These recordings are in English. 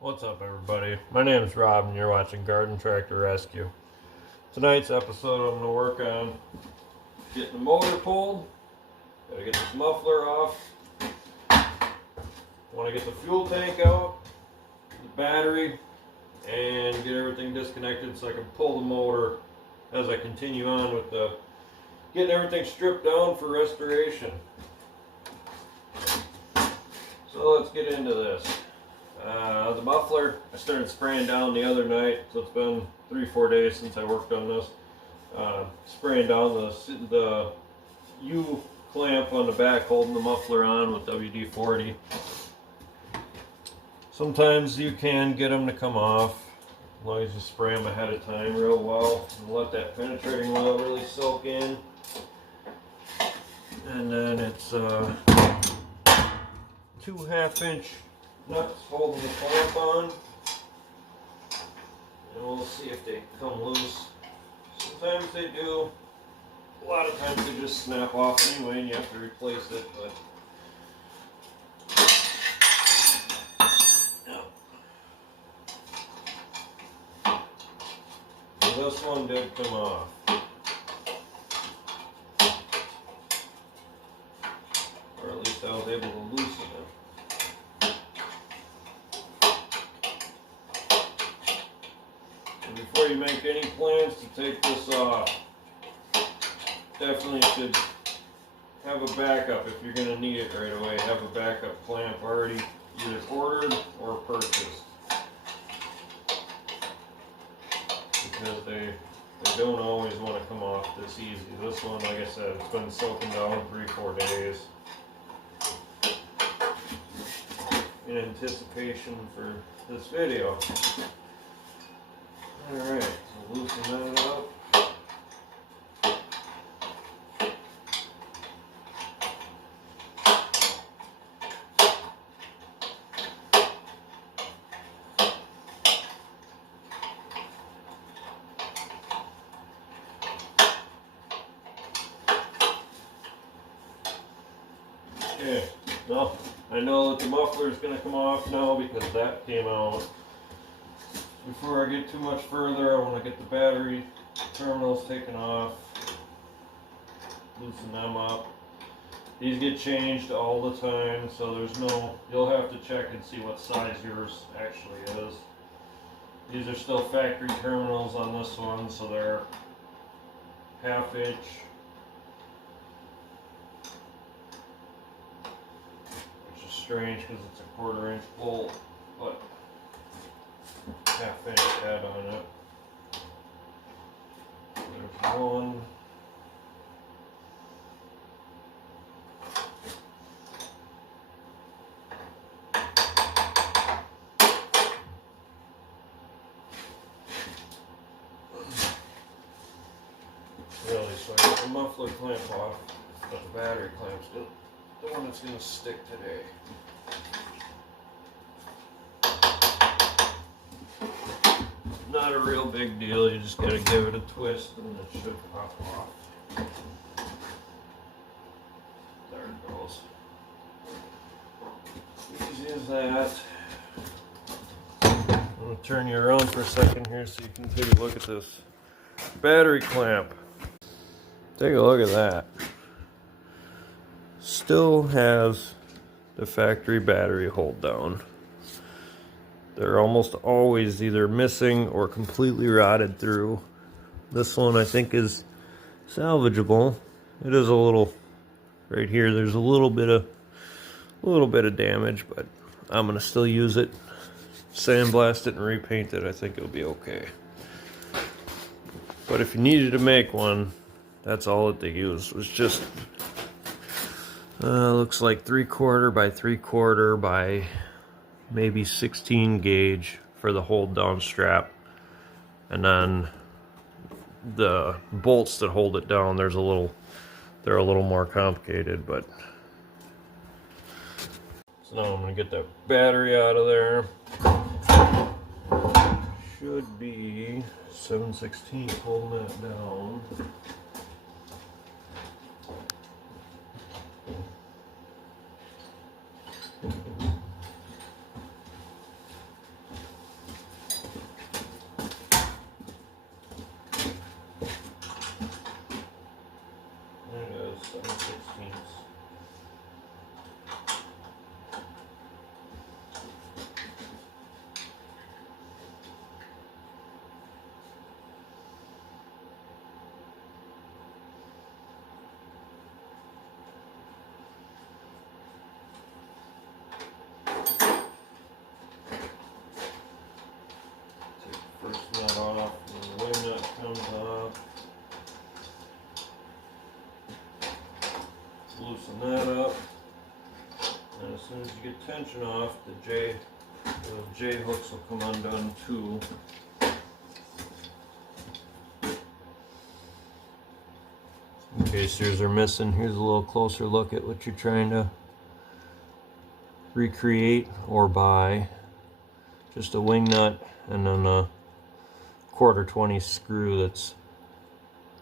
What's up, everybody? My name is Rob and you're watching Garden Tractor Rescue. Tonight's episode I'm going to work on getting the motor pulled. Gotta get this muffler off. Want to get the fuel tank out, the battery, and get everything disconnected so I can pull the motor as I continue on with the getting everything stripped down for restoration. So let's get into this. The muffler, I started spraying down the other night, so it's been 3-4 days since I worked on this. Spraying down the U-clamp on the back holding the muffler on with WD-40. Sometimes you can get them to come off as long as you spray them ahead of time real well and let that penetrating oil really soak in. And then it's 2 1/2-inch nuts holding the clamp on, and we'll see if they come loose. Sometimes they do, a lot of times they just snap off anyway and you have to replace it, but yeah. So this one did come off. Or at least I was able to loosen it. Before you make any plans to take this off, definitely should have a backup if you're going to need it right away. Have a backup clamp already either ordered or purchased, because they don't always want to come off this easy. This one, like I said, it's been soaking down 3-4 days in anticipation for this video. Alright, so loosen that up. Okay, well, I know that the muffler is going to come off now because that came out. Before I get too much further, I want to get the battery terminals taken off, loosen them up. These get changed all the time, so you'll have to check and see what size yours actually is. These are still factory terminals on this one, so they're 1/2 inch, which is strange because it's a 1/4 inch bolt, but 1/2 inch head on it. There's one. Really, so I got the muffler clamp off, but the battery clamp's the one that's going to stick today. Not a real big deal, you just gotta give it a twist and it should pop off. There it goes. Easy as that. I'm gonna turn you around for a second here so you can take a look at this battery clamp. Take a look at that. Still has the factory battery hold down. They're almost always either missing or completely rotted through. This one I think is salvageable. It is a little, right here there's a little bit of damage, but I'm gonna still use it, sandblast it and repaint it. I think it'll be okay. But if you needed to make one, that's all that they used was just looks like 3/4 by 3/4 by maybe 16 gauge for the hold down strap, and then the bolts that hold it down, they're a little more complicated. But so now I'm going to get that battery out of there. Should be 7/16 holding that down. tension off, the J hooks will come undone too. In case yours are missing, here's a little closer look at what you're trying to recreate or buy. Just a wing nut and then a 1/4 20 screw that's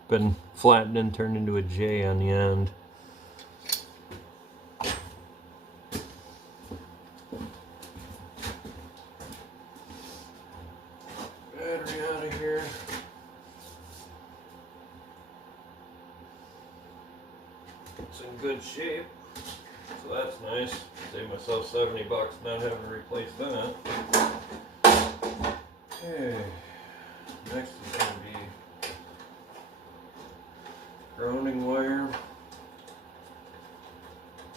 been flattened and turned into a J on the end. Battery out of here. It's in good shape, so that's nice. Save myself $70 not having to replace that. Okay, next is going to be grounding wire.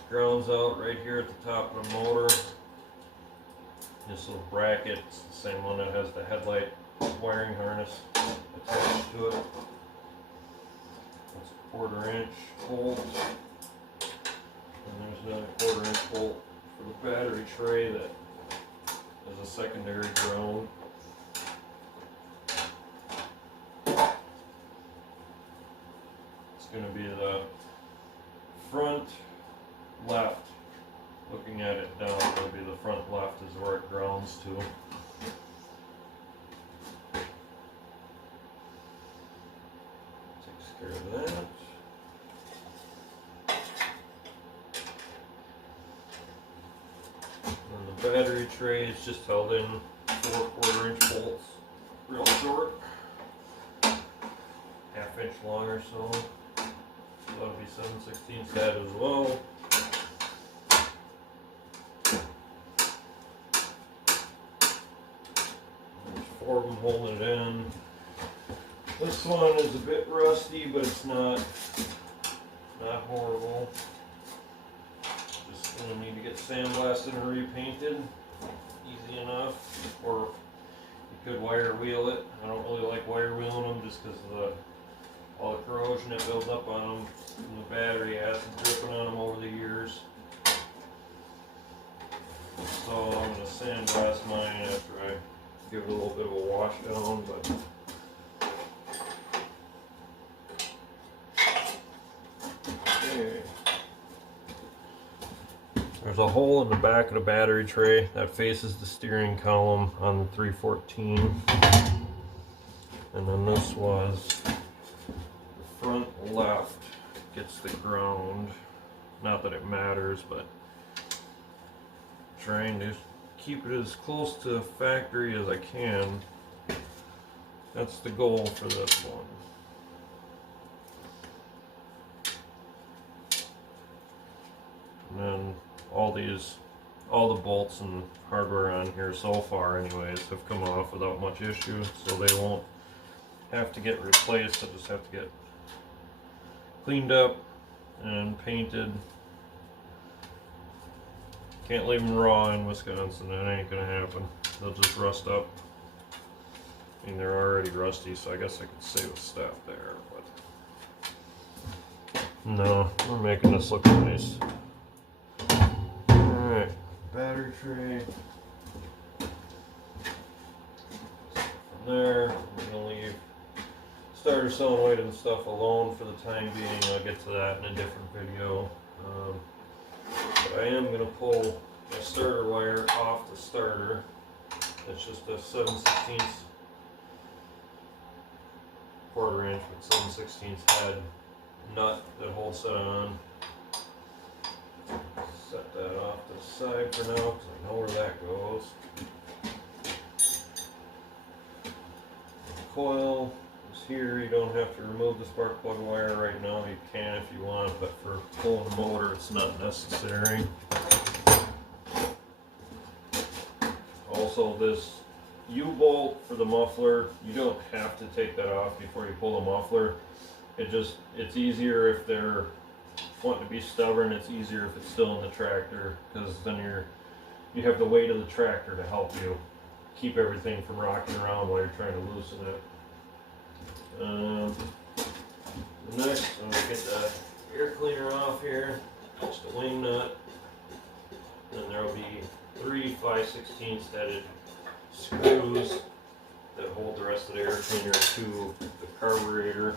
Grounds out right here at the top of the motor. This little bracket, it's the same one that has the headlight wiring harness attached to it. That's a 1/4 inch bolt. And there's another 1/4 inch bolt for the battery tray that is a secondary ground. It's going to be the front left. Looking at it down, it'll be the front left is where it grounds to. Takes care of that. And the battery tray is just held in 4 1/4 inch bolts, real short, 1/2 inch long or so. That'll be 7/16 that as well. There's 4 of them holding it in. This one is a bit rusty, but it's not horrible. Just gonna need to get sandblasted and repainted. Easy enough. Or you could wire wheel it. I don't really like wire wheeling them just because of all the corrosion that builds up on them from the battery acid dripping on them over the years. So I'm going to sandblast mine after I give it a little bit of a wash down. But okay. There's a hole in the back of the battery tray that faces the steering column on the 314. And then this was the front left gets the ground. Not that it matters, but trying to keep it as close to factory as I can. That's the goal for this one. And then all the bolts and hardware on here so far anyways have come off without much issue, so they won't have to get replaced. They'll just have to get cleaned up and painted. Can't leave them raw in Wisconsin, that ain't gonna happen. They'll just rust up. I mean, they're already rusty, so I guess I could save stuff there, but no, we're making this look nice. Alright, battery tray. From there, we're gonna leave starter solenoid and stuff alone for the time being. I'll get to that in a different video. But I am going to pull my starter wire off the starter. It's just a 7/16 1/4 inch with 7/16 head nut that holds that on. Set that off to the side for now because I know where that goes. The coil is here. You don't have to remove the spark plug wire right now. You can if you want, but for pulling the motor it's not necessary. Also, this U-bolt for the muffler, you don't have to take that off before you pull the muffler. It's easier if they're wanting to be stubborn. It's easier if it's still in the tractor, because then you have the weight of the tractor to help you keep everything from rocking around while you're trying to loosen it. Next, I'm going to get the air cleaner off here. Just a wing nut. Then there will be 3 5/16 headed screws that hold the rest of the air cleaner to the carburetor.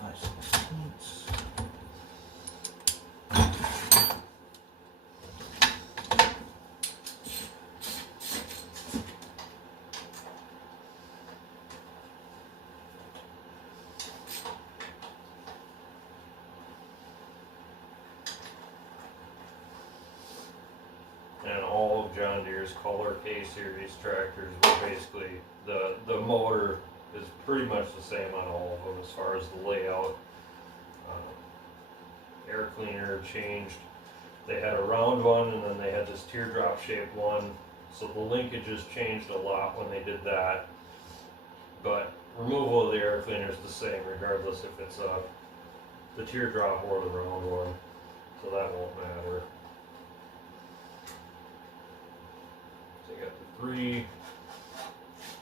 5/16. And all of John Deere's Kohler K series tractors were basically, the motor is pretty much the same on all of them as far as the layout. Air cleaner changed. They had a round one and then they had this teardrop shaped one. So the linkages changed a lot when they did that. But removal of the air cleaner is the same regardless if it's the teardrop or the round one. So that won't matter. So you got the 3,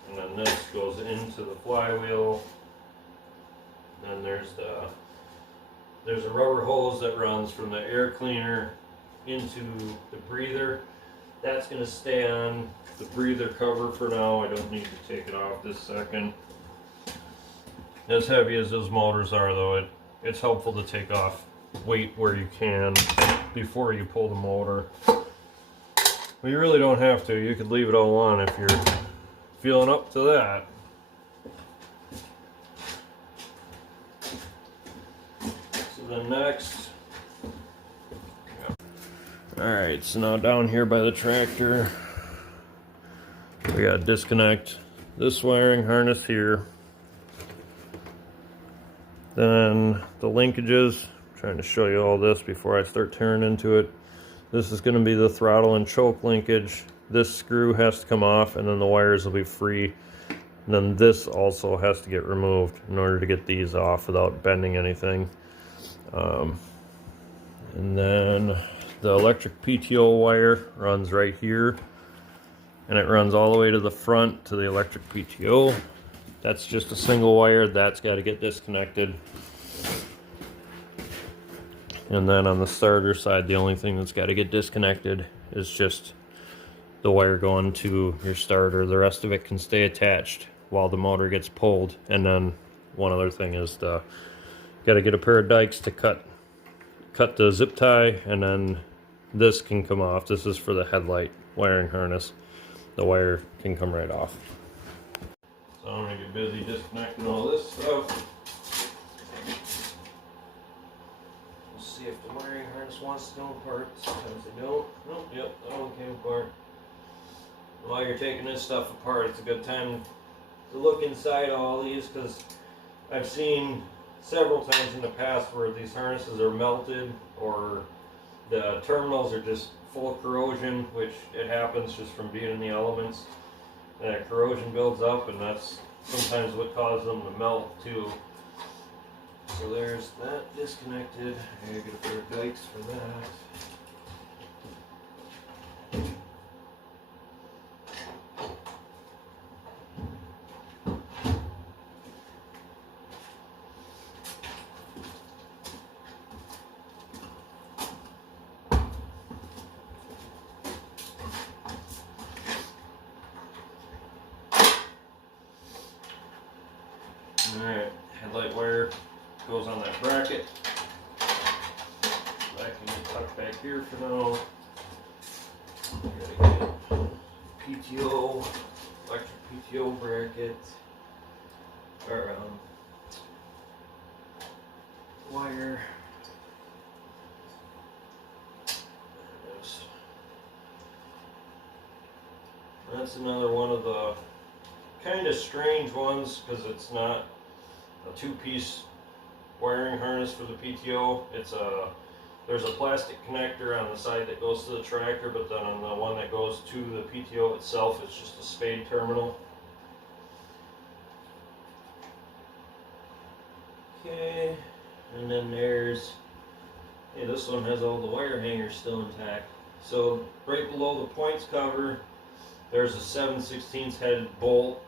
and then this goes into the flywheel. Then there's a rubber hose that runs from the air cleaner into the breather. That's going to stay on the breather cover for now. I don't need to take it off this second. As heavy as those motors are though, it's helpful to take off weight where you can before you pull the motor. But you really don't have to. You could leave it all on if you're feeling up to that. So then next, alright, so now down here by the tractor, we got to disconnect this wiring harness here. Then the linkages, I'm trying to show you all this before I start tearing into it. This is going to be the throttle and choke linkage. This screw has to come off and then the wires will be free. And then this also has to get removed in order to get these off without bending anything. And then the electric PTO wire runs right here. And it runs all the way to the front to the electric PTO. That's just a single wire. That's got to get disconnected. And then on the starter side, the only thing that's got to get disconnected is just the wire going to your starter. The rest of it can stay attached while the motor gets pulled. And then one other thing is got to get a pair of dikes to cut the zip tie, and then this can come off. This is for the headlight wiring harness. The wire can come right off. So I'm going to get busy disconnecting all this stuff. We'll see if the wiring harness wants to go apart. Sometimes they don't. Nope, yep, that one came apart. While you're taking this stuff apart, it's a good time to look inside all these, because I've seen several times in the past where these harnesses are melted or the terminals are just full of corrosion, which it happens just from being in the elements. That corrosion builds up, and that's sometimes what causes them to melt too. So there's that disconnected. I gotta get a pair of dikes for that. Alright, headlight wire goes on that bracket. That can get tucked back here for now. Gotta get PTO, electric PTO bracket, or wire. That's another one of the kind of strange ones, because it's not a two-piece wiring harness for the PTO. There's a plastic connector on the side that goes to the tractor, but then on the one that goes to the PTO itself, it's just a spade terminal. Okay, and then there's, hey, this one has all the wire hangers still intact. So right below the points cover, there's a 7/16 headed bolt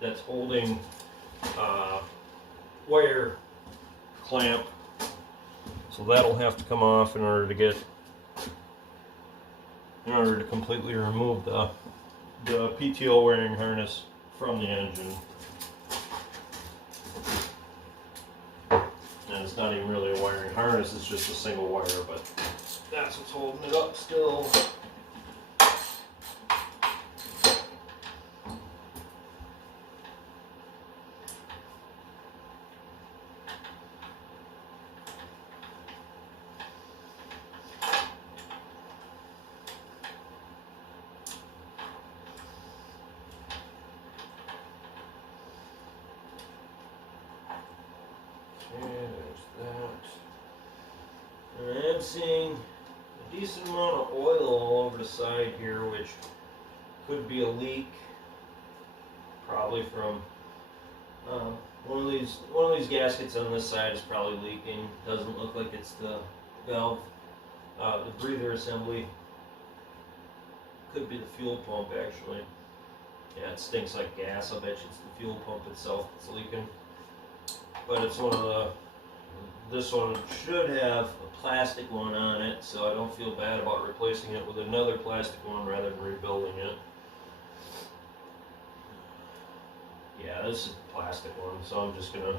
that's holding wire clamp So that'll have to come off in order to completely remove the PTO wiring harness from the engine. And it's not even really a wiring harness, it's just a single wire, but that's what's holding it up still. And I'm seeing a decent amount of oil all over the side here, which could be a leak, probably from one of these gaskets on this side is probably leaking. Doesn't look like it's the valve, the breather assembly. Could be the fuel pump actually. Yeah, it stinks like gas. I bet you it's the fuel pump itself that's leaking. But it's one of the. This one should have a plastic one on it, so I don't feel bad about replacing it with another plastic one rather than rebuilding it. Yeah, this is a plastic one, so I'm just going to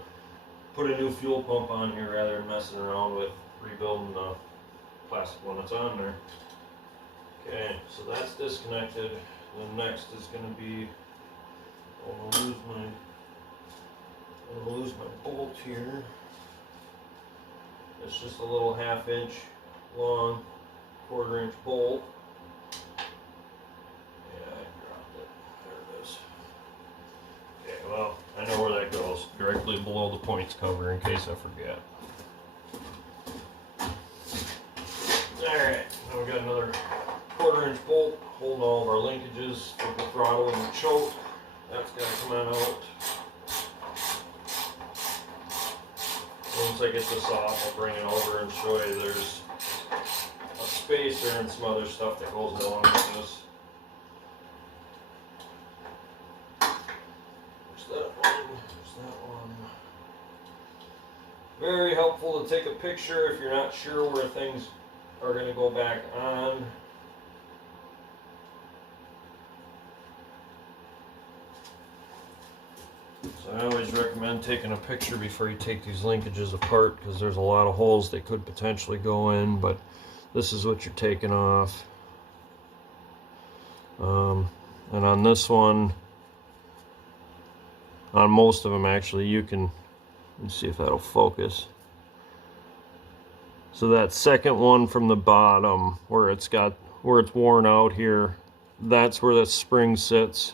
put a new fuel pump on here rather than messing around with rebuilding the plastic one that's on there. Okay, so that's disconnected. The next is going to be, I'm going to lose my bolt here. It's just a little 1/2 inch long, 1/4 inch bolt. Yeah, I dropped it. There it is. Okay, well, I know where that goes. Directly below the points cover in case I forget. Alright, now we got another 1/4 inch bolt holding all of our linkages for the throttle and the choke. That's got to come on out. Once I get this off, I'll bring it over and show you there's a spacer and some other stuff that goes along with this. There's that one, there's that one. Very helpful to take a picture if you're not sure where things are going to go back on. So I always recommend taking a picture before you take these linkages apart, because there's a lot of holes they could potentially go in, but this is what you're taking off. And on this one, on most of them actually, you can, let's see if that'll focus. So that second one from the bottom, where it's worn out here, that's where that spring sits.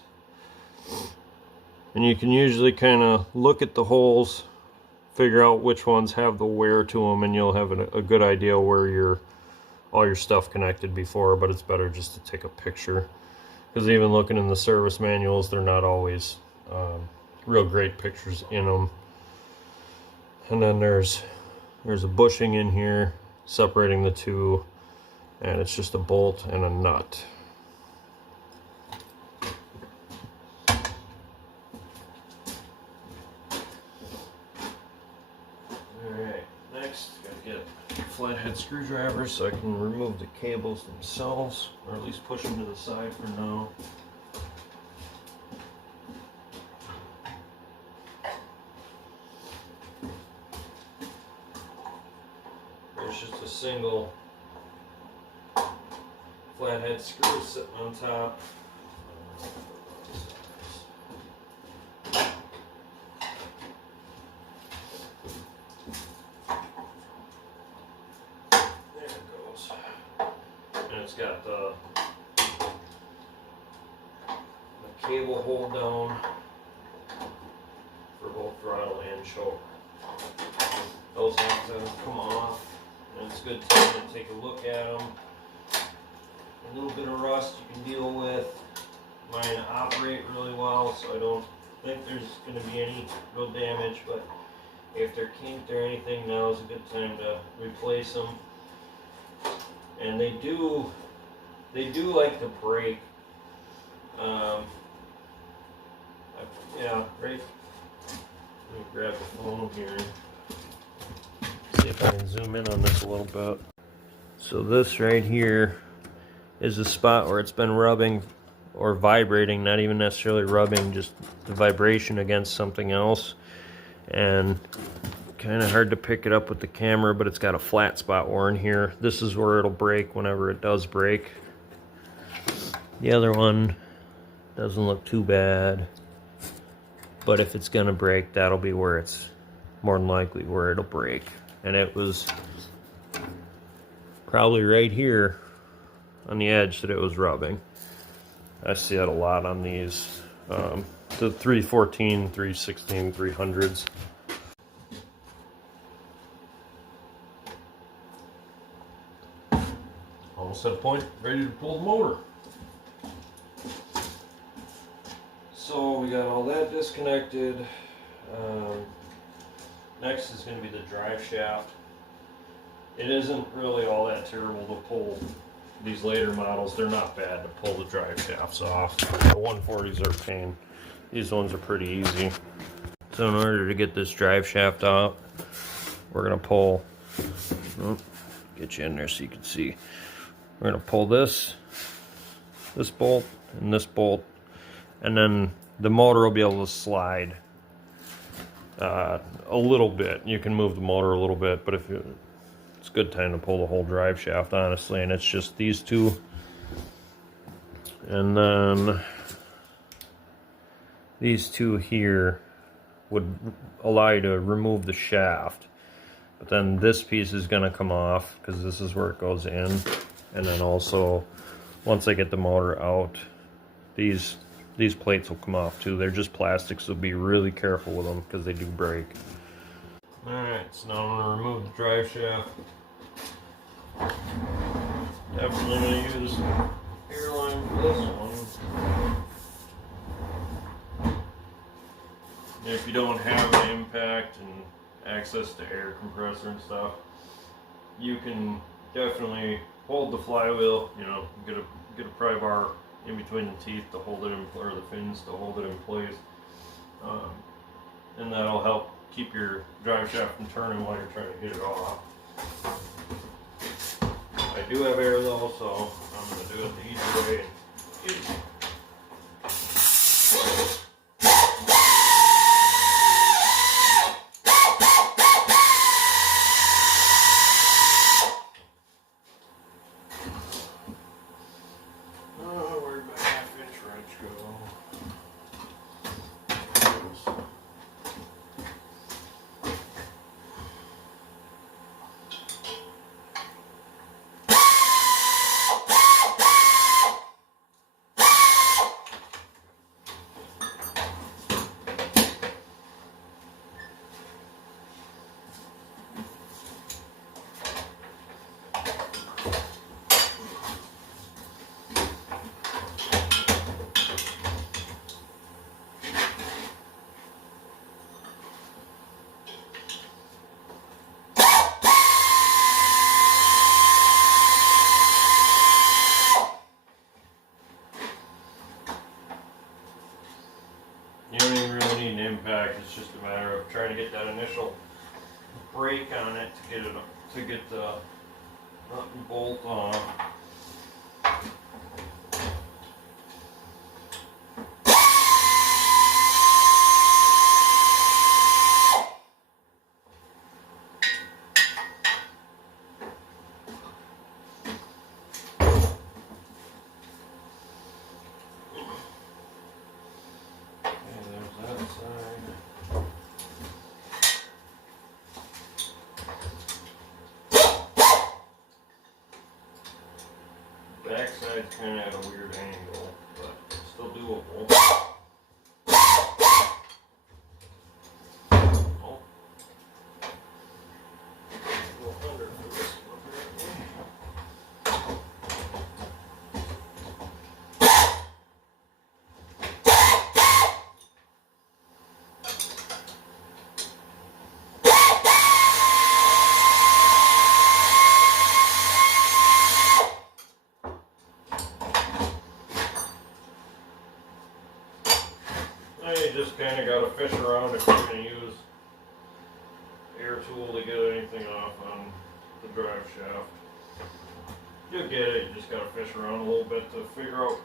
And you can usually kind of look at the holes, figure out which ones have the wear to them, and you'll have a good idea where all your stuff connected before. But it's better just to take a picture, because even looking in the service manuals, they're not always real great pictures in them. And then there's a bushing in here separating the two, and it's just a bolt and a nut. Flathead screwdrivers so I can remove the cables themselves, or at least push them to the side for now. There's just a single flathead screw sitting on top. It's got the cable hold down for both throttle and choke. Those have to come off, and it's a good time to take a look at them. A little bit of rust you can deal with. Mine operate really well, so I don't think there's going to be any real damage, but if they're kinked or anything, now is a good time to replace them. And they do like to break. Yeah, right. Let me grab the phone here. See if I can zoom in on this a little bit. So this right here is a spot where it's been rubbing or vibrating, not even necessarily rubbing, just the vibration against something else. And kind of hard to pick it up with the camera, but it's got a flat spot worn here. This is where it'll break whenever it does break. The other one doesn't look too bad, but if it's gonna break, that'll be where it's more than likely where it'll break. And it was probably right here on the edge that it was rubbing. I see that a lot on these, the 314, 316, 300s. Almost at a point, ready to pull the motor. So we got all that disconnected. Next is going to be the drive shaft. It isn't really all that terrible to pull these later models. They're not bad to pull the drive shafts off. The 140s are a pain. These ones are pretty easy. So in order to get this drive shaft out, we're going to pull, get you in there so you can see. We're going to pull this bolt, and this bolt, and then the motor will be able to slide a little bit. You can move the motor a little bit, but it's a good time to pull the whole drive shaft, honestly. And it's just these two, and then these two here would allow you to remove the shaft, but then this piece is going to come off because this is where it goes in. And then also, once I get the motor out, these plates will come off too. They're just plastic, so be really careful with them because they do break. Alright, so now I'm going to remove the drive shaft. Definitely going to use airline for this one. And if you don't have an impact and access to air compressor and stuff, you can definitely hold the flywheel, you know, get a pry bar in between the teeth to hold it in, or the fins to hold it in place, and that'll help keep your drive shaft from turning while you're trying to get it off. I do have air though, so I'm going to do it the easy way. You don't even really need an impact. It's just a matter of trying to get that initial brake on it to get the nut and bolt on. Backside's kind of at a weird angle, but still doable. Oh. Go under for this one. You just kind of got to fish around if you're going to use air tool to get anything off on the drive shaft. You'll get it, you just gotta fish around a little bit to figure out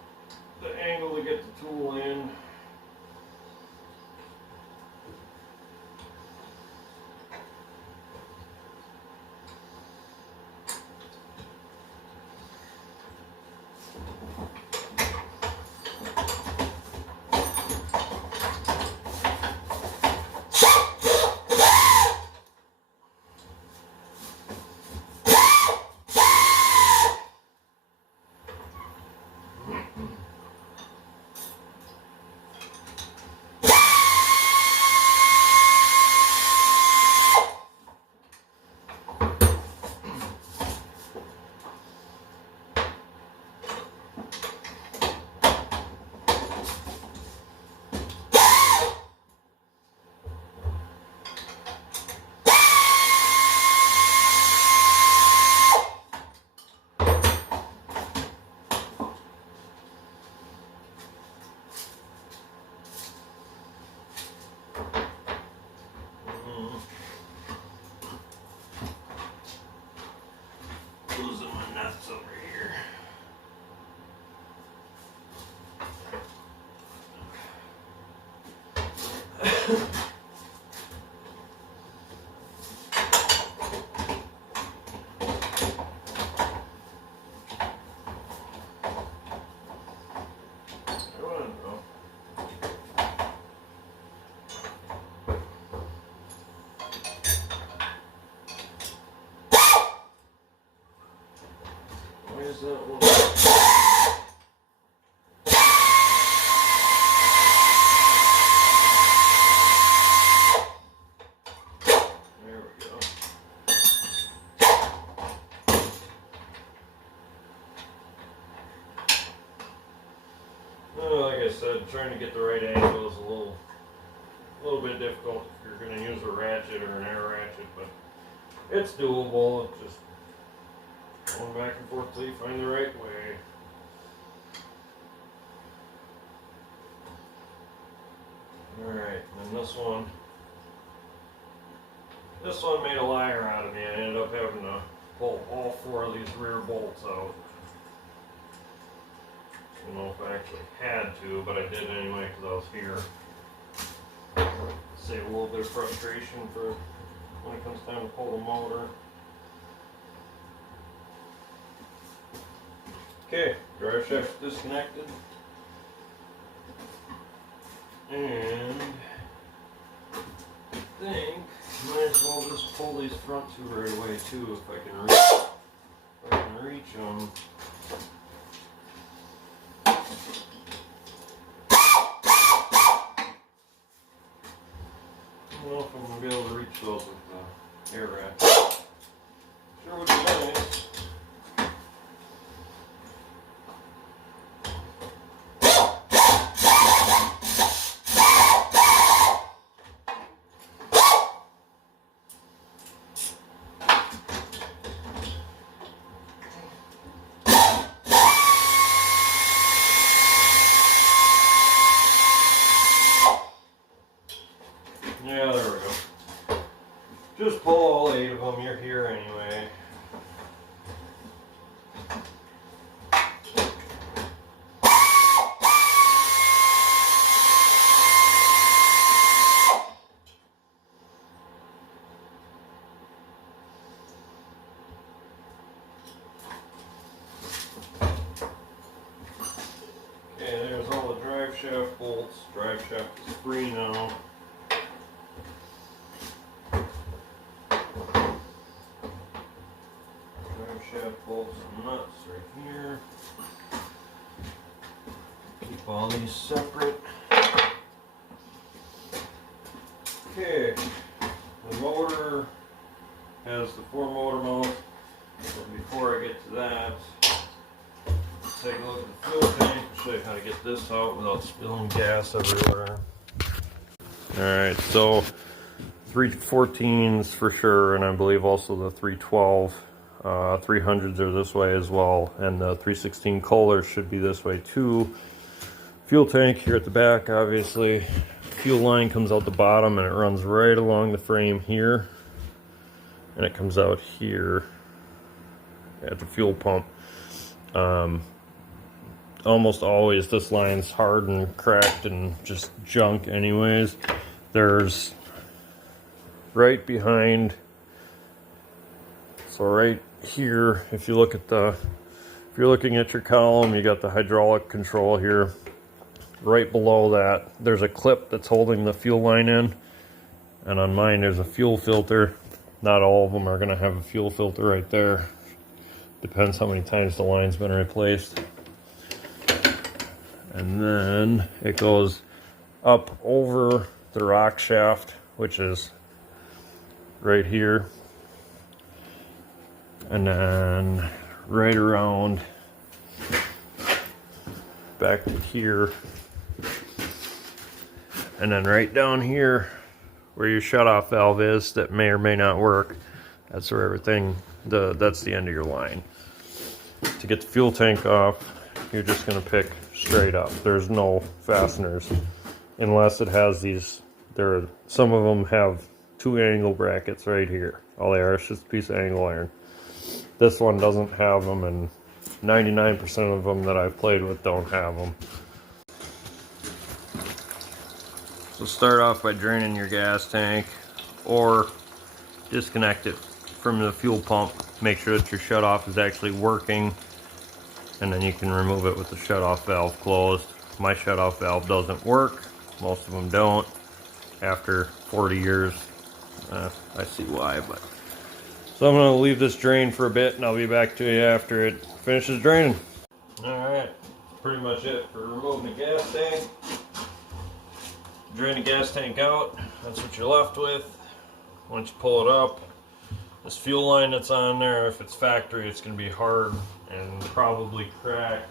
the angle to get the tool in. Losing my nuts over here. Where's that one? There we go. Like I said, trying to get the right angle is a little bit difficult if you're going to use a ratchet or an air ratchet, but it's doable. It's just going back and forth till you find the right way. Alright, and this one made a liar out of me. I ended up having to pull all 4 of these rear bolts out. I don't know if I actually had to, but I did anyway because I was here. Save a little bit of frustration for when it comes time to pull the motor. Okay, drive shaft disconnected. And I think might as well just pull these front 2 right away too if I can reach them. I don't know if I'm gonna be able to reach those with the air ratchet. Sure would be nice. Yeah, there we go. Just pull all 8 of them, you're here anyway. Okay, there's all the drive shaft bolts. Drive shaft is free now. Shaft bolts and nuts right here. Keep all these separate. Okay, the motor has the 4 motor mounts. And before I get to that, let's take a look at the fuel tank. I'll show you how to get this out without spilling gas everywhere. Alright, so 314s for sure, and I believe also the 312. 300s are this way as well, and the 316 Kohler should be this way too. Fuel tank here at the back, obviously. Fuel line comes out the bottom and it runs right along the frame here. and it comes out here at the fuel pump. Almost always this line's hard and cracked and just junk anyways. There's right behind, so right here, if you're looking at your column, you got the hydraulic control here. Right below that, there's a clip that's holding the fuel line in, and on mine there's a fuel filter. Not all of them are going to have a fuel filter right there. Depends how many times the line's been replaced. And then it goes up over the rock shaft, which is right here, and then right around back to here, and then right down here where your shutoff valve is that may or may not work. That's where that's the end of your line. To get the fuel tank off, you're just going to pick straight up. There's no fasteners unless it has these. Some of them have 2 angle brackets right here. All they are is just a piece of angle iron. This one doesn't have them, and 99% of them that I've played with don't have them. So start off by draining your gas tank, or disconnect it from the fuel pump. Make sure that your shutoff is actually working, and then you can remove it with the shutoff valve closed. My shutoff valve doesn't work. Most of them don't. After 40 years, I see why. But so I'm going to leave this drain for a bit, and I'll be back to you after it finishes draining. Alright, pretty much it for removing the gas tank. Drain the gas tank out, that's what you're left with. Once you pull it up, this fuel line that's on there, if it's factory, it's going to be hard and probably cracked.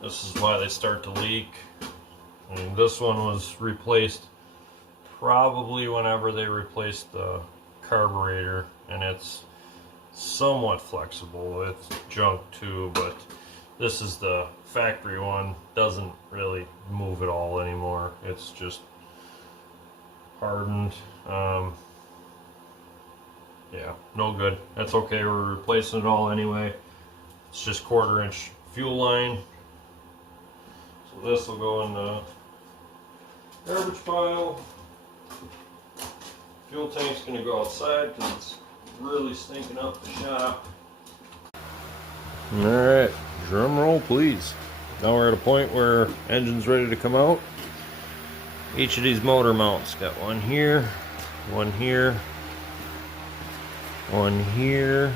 This is why they start to leak. And this one was replaced probably whenever they replaced the carburetor, and it's somewhat flexible. It's junk too, but this is the factory one. Doesn't really move at all anymore. It's just hardened. Yeah, no good. That's okay, we're replacing it all anyway. It's just 1/4 inch fuel line. So this will go in the garbage pile. Fuel tank's going to go outside because it's really stinking up the shop. Alright, drum roll please. Now we're at a point where engine's ready to come out. Each of these motor mounts got one here, one here, one here.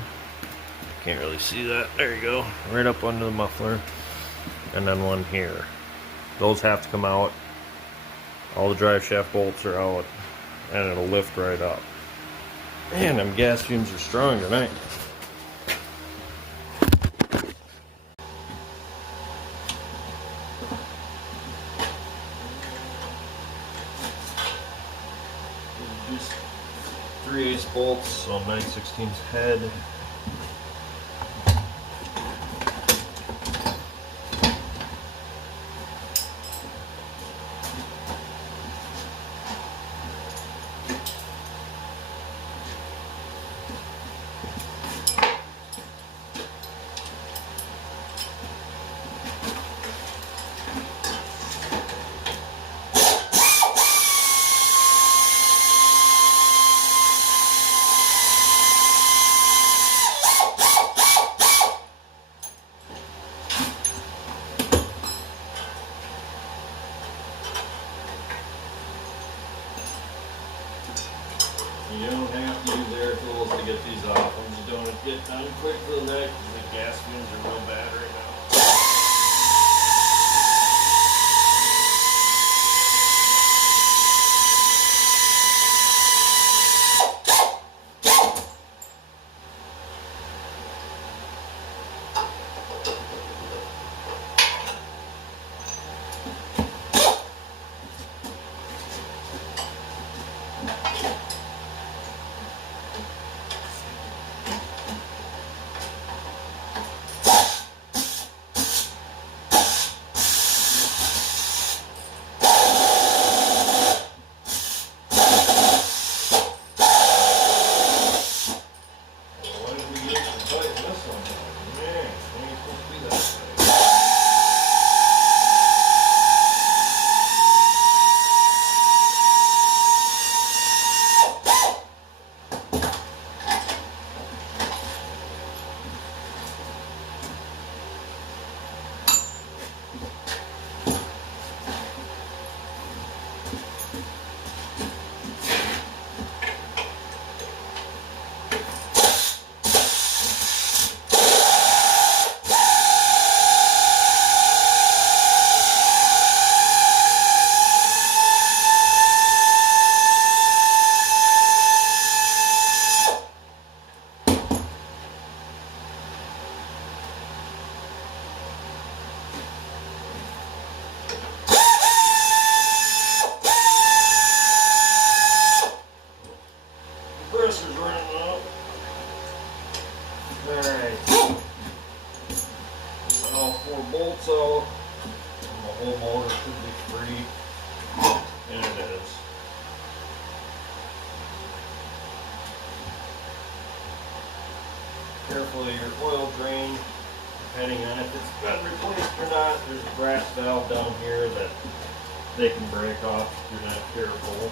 Can't really see that. There you go. Right up under the muffler. And then one here. Those have to come out. All the drive shaft bolts are out, and it'll lift right up. Man, them gas fumes are strong tonight. Just 3/8 bolts, so 9/16 head. You don't have to use air tools to get these off. I'm just doing it get done quick for that because the gas fumes are real bad right now. Alright. All 4 bolts out. And the whole motor should be free. And it is. Carefully your oil drain, depending on if it's been replaced or not. There's a brass valve down here that they can break off if you're not careful.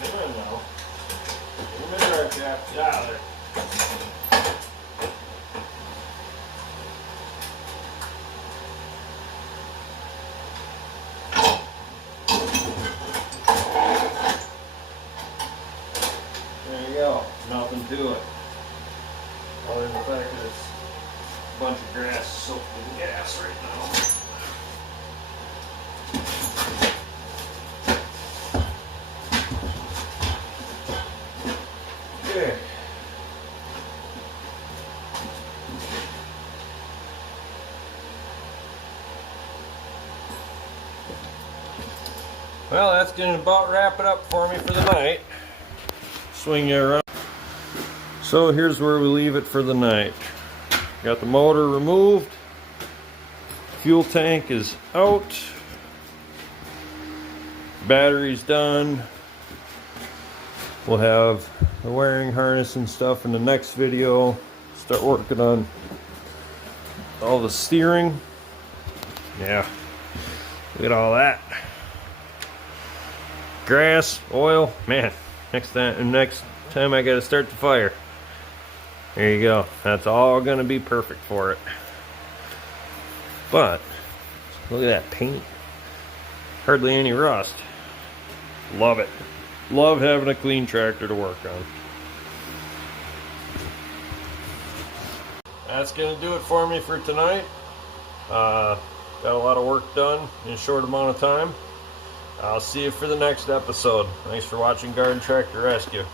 Come on now. Get the drive shaft out of there. There you go, nothing to it. Other than the fact that it's a bunch of grass soaked in gas right now. Okay. Well, that's going to about wrap it up for me for the night. Swing you around. So here's where we leave it for the night. Got the motor removed. Fuel tank is out. Battery's done. We'll have the wiring harness and stuff in the next video. Start working on all the steering. Yeah, look at all that. Grass, oil, man. Next time I gotta start the fire. There you go. That's all gonna be perfect for it. But look at that paint. Hardly any rust. Love it. Love having a clean tractor to work on. That's gonna do it for me for tonight. Got a lot of work done in a short amount of time. I'll see you for the next episode. Thanks for watching Garden Tractor Rescue.